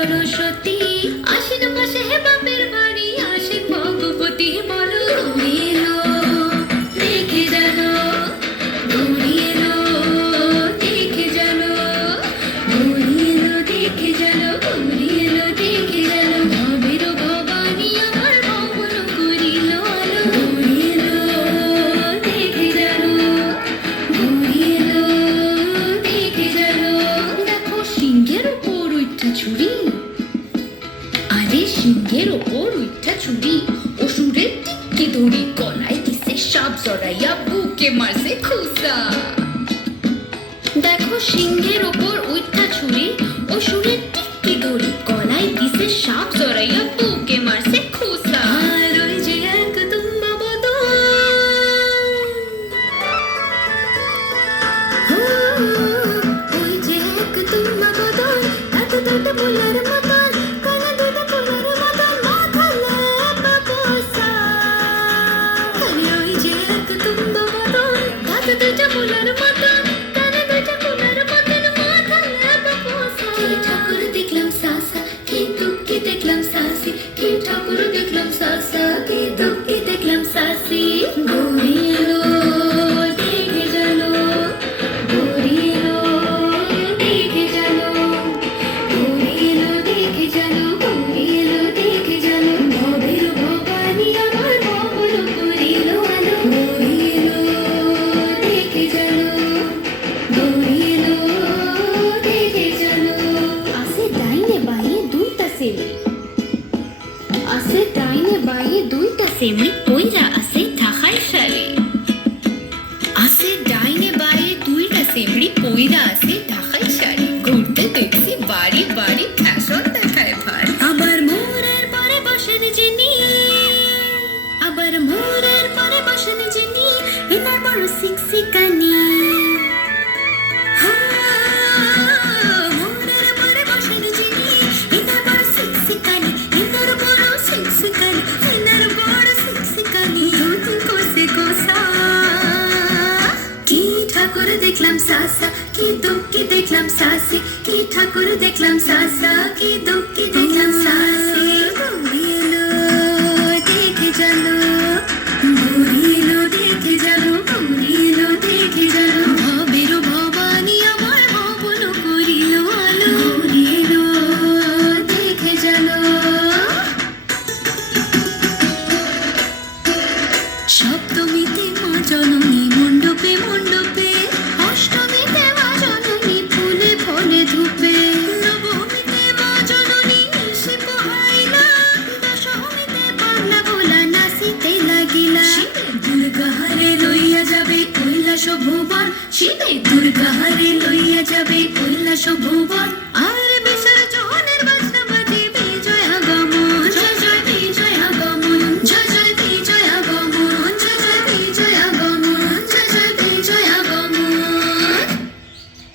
সরস্বতী আশ্বিন মাসে বাপের বাড়ি আসে ভগবতী বলো গৌরী এলো দেখে জানো গৌরী এলো দেখে জানো গৌরী এলো দেখে জানো গৌরী এলো দেখে জানো ভবের ভবানী আমার ভবন করিল আলো গৌরী এলো দেখে জানো গৌরী এলো দেখে জানো দেখো সিংহের উপর উঠা ছুরি আরে সিংহের ওপর উঠা ছুরি অসুরের টিকে দড়ি গলায় দিছে সাপ জড়াইয়া বুকে মারছে খুসা দেখো সিংহের ওপর উঠা ছুরি অসুরের টিকে দড়ি গলায় দিছে সাপ জড়াইয়া বুকে মারছে খুসা আর ওই যে এক দুম্বা বদন ওই যে এক দুম্বা বদন এত দুটো ফুলের মতন কানে দুটো ফুলের মতন মাথালে বাবুসা আরে ওই যে এক দুম্বা বদন এত দুটো ফুলের মতন কানে দুটো ফুলের মতন মাথালে বাবুসা কি ঠাকুর দেখলাম সাসা কি দুঃখে দেখলাম সাসি কি ঠাকুর দেখলাম সাসা কি দুঃখে দেখলাম সাসি গৌরী এলো দেখে জানো গৌরী এলো দেখে জানো গৌরী এলো দেখে জানো গৌরী এলো দেখে জানো ভবের ভবানী আমার ভবন করিল আলো গৌরী এলো দেখে জানো গৌরী এলো দেখে জানো আসে ডাইনে বাঁয়ে দুইটা সেমরি আসে ডাইনে বাঁয়ে দুইটা সেমরি কইরা আসে ঢাকায় সারে আসে ডাইনে বাঁয়ে দুইটা সেমরি কইরা আসে ঢাকায় সারে ঘুরতে দেখছি বাড়ি বাড়ি ফ্যাশন দেখায় ভার আবার মোরের পরে বসেন যিনি আবার মোরের পরে বসেন যিনি এনার বড় সিকসিকানি মোরের পরে বসেন যিনি এনার বড় সিকসিকানি এনার বড় সিকসিকানি এনার বড় সিকসিকানি ধুতি কোসে কোসা কি ঠাকুর দেখলাম সাসা কি দুঃখে দেখলাম সাসি কি ঠাকুর দেখলাম সাসা কি দুঃখে দেখলাম সাসি গৌরী এলো দেখে জানো গৌরী এলো দেখে জানো গৌরী এলো দেখে জানো ভবের ভবানী আমার ভবন করিল আলো গৌরী এলো দেখে জানো সপ্তমীতে মা জননী মণ্ডপে মণ্ডপে অষ্টমীতে মা জননী ফুলে ফলে ধূপে নবমীতে মা জননী নিশি পোহাইলা দশমীতে পাগলা ভোলা নাচিতে লাগিলা শিবে দুর্গাহারে লইয়া যাবে কৈলাস ভুবন শিবে দুর্গাহারে লইয়া যাবে কৈলাস ভুবন